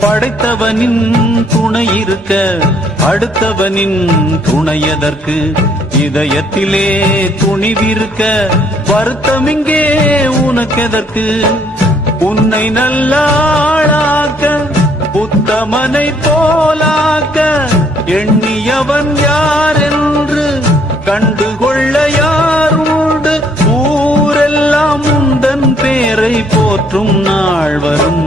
படைத்தவனின் துணை இருக்க அடுத்தவனின் துணையதற்கு இதயத்திலே துணிவிருக்க வருத்தமிங்கே உனக்கெதற்கு உன்னை நல்லாளாக்க உத்தமனை போலாக்க எண்ணியவன் யாரென்று கண்டுகொள்ள யாருண்டு ஊரெல்லாம் உந்தன் பேரை போற்றும் நாள் வரும்.